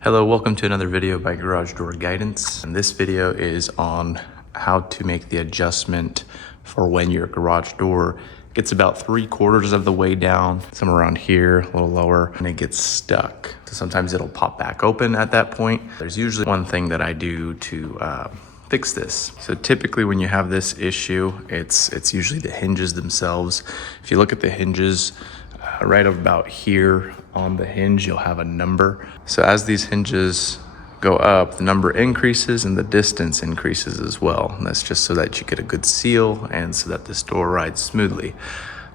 Hello, welcome to another video by Garage Door Guidance. And this video is on how to make the adjustment for when your garage door gets about 3/4 of the way down, somewhere around here, a little lower, and it gets stuck. So sometimes it'll pop back open at that point. There's usually one thing that I do to fix this. So typically when you have this issue, it's usually the hinges themselves. If you look at the hinges, right about here on the hinge, you'll have a number. So as these hinges go up, the number increases and the distance increases as well. And that's just so that you get a good seal and so that this door rides smoothly.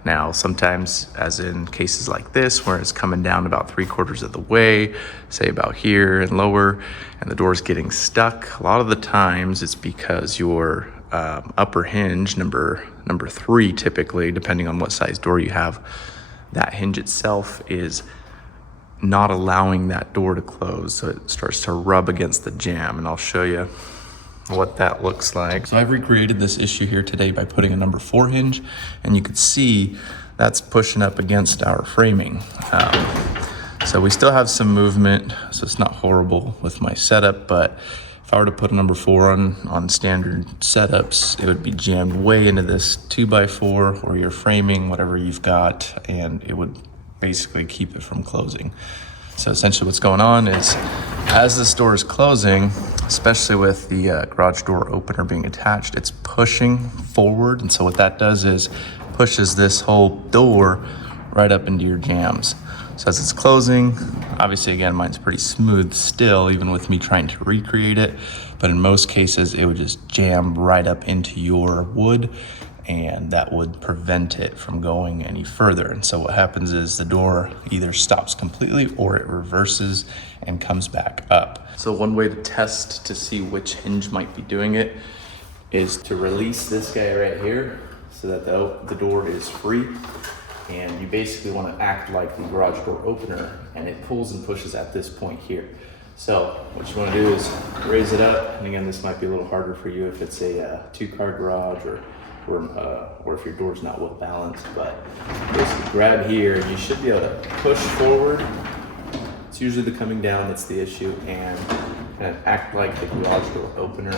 Now, sometimes, as in cases like this, where it's coming down about 3/4 of the way, say about here and lower, and the door's getting stuck, a lot of the times it's because your upper hinge, number 3 typically, depending on what size door you have, that hinge itself is not allowing that door to close, so it starts to rub against the jamb, and I'll show you what that looks like. So I've recreated this issue here today by putting a number 4 hinge, and you can see that's pushing up against our framing. So we still have some movement, so it's not horrible with my setup, but if I were to put a number 4 on standard setups, it would be jammed way into this 2x4 or your framing, whatever you've got, and it would basically keep it from closing. So essentially what's going on is, as this door is closing, especially with the garage door opener being attached, it's pushing forward. And so what that does is pushes this whole door right up into your jambs. So as it's closing, obviously again, mine's pretty smooth still, even with me trying to recreate it. But in most cases, it would just jam right up into your wood, and that would prevent it from going any further. And so what happens is the door either stops completely or it reverses and comes back up. So one way to test to see which hinge might be doing it is to release this guy right here so that the door is free. And you basically want to act like the garage door opener, and it pulls and pushes at this point here. So what you want to do is raise it up, and again, this might be a little harder for you if it's a 2-car garage or if your door's not well balanced, but basically grab here and you should be able to push forward. It's usually the coming down that's the issue, and kind of act like the garage door opener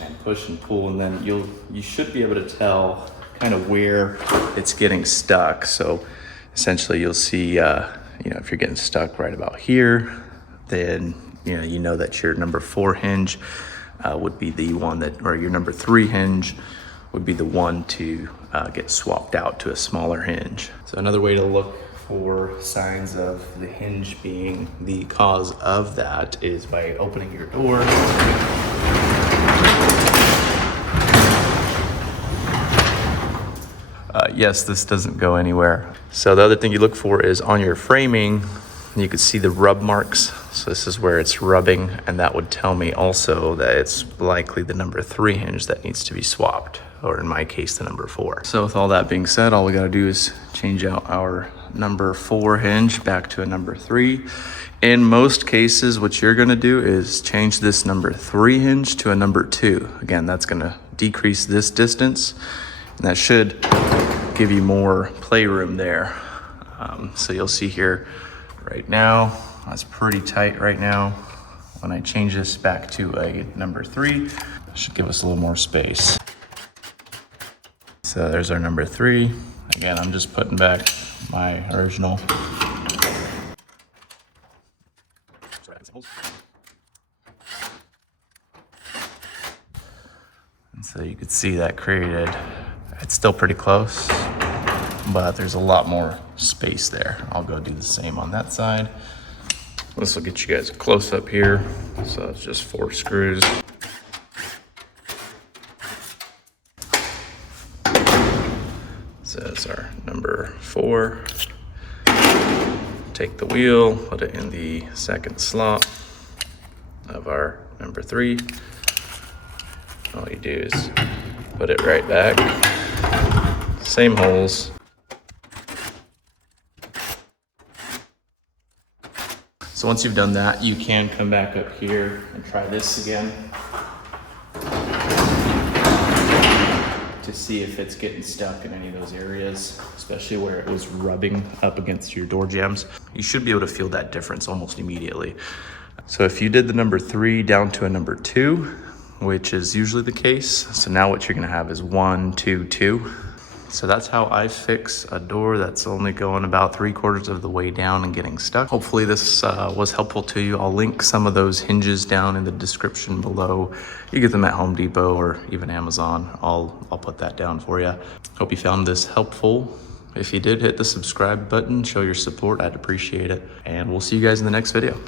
and push and pull, and then you should be able to tell kind of where it's getting stuck. So essentially you'll see if you're getting stuck right about here, then you know that your number 4 hinge would be the one that, or your number 3 hinge would be the one to get swapped out to a smaller hinge. So another way to look for signs of the hinge being the cause of that is by opening your door. Yes, this doesn't go anywhere. So the other thing you look for is on your framing, you can see the rub marks. So this is where it's rubbing, and that would tell me also that it's likely the number 3 hinge that needs to be swapped, or in my case, the number 4. So with all that being said, all we gotta do is change out our number 4 hinge back to a number 3. In most cases, what you're gonna do is change this number 3 hinge to a number 2. Again, that's gonna decrease this distance, and that should give you more playroom there. So you'll see here right now, that's pretty tight right now. When I change this back to a number 3, it should give us a little more space. So there's our number 3. Again, I'm just putting back my original. And so you could see that created, it's still pretty close, but there's a lot more space there. I'll go do the same on that side. This will get you guys a close up here. So it's just 4 screws. So that's our number 4. Take the wheel, put it in the second slot of our number 3. All you do is put it right back. Same holes. So once you've done that, you can come back up here and try this again to to see if it's getting stuck in any of those areas, especially where it was rubbing up against your door jambs. You should be able to feel that difference almost immediately. So if you did the number 3 down to a number 2, which is usually the case, so now what you're gonna have is 1, 2, 2. So that's how I fix a door that's only going about 3/4 of the way down and getting stuck. Hopefully this was helpful to you. I'll link some of those hinges down in the description below. You get them at Home Depot or even Amazon. I'll put that down for you. Hope you found this helpful. If you did, hit the subscribe button, show your support. I'd appreciate it. And we'll see you guys in the next video.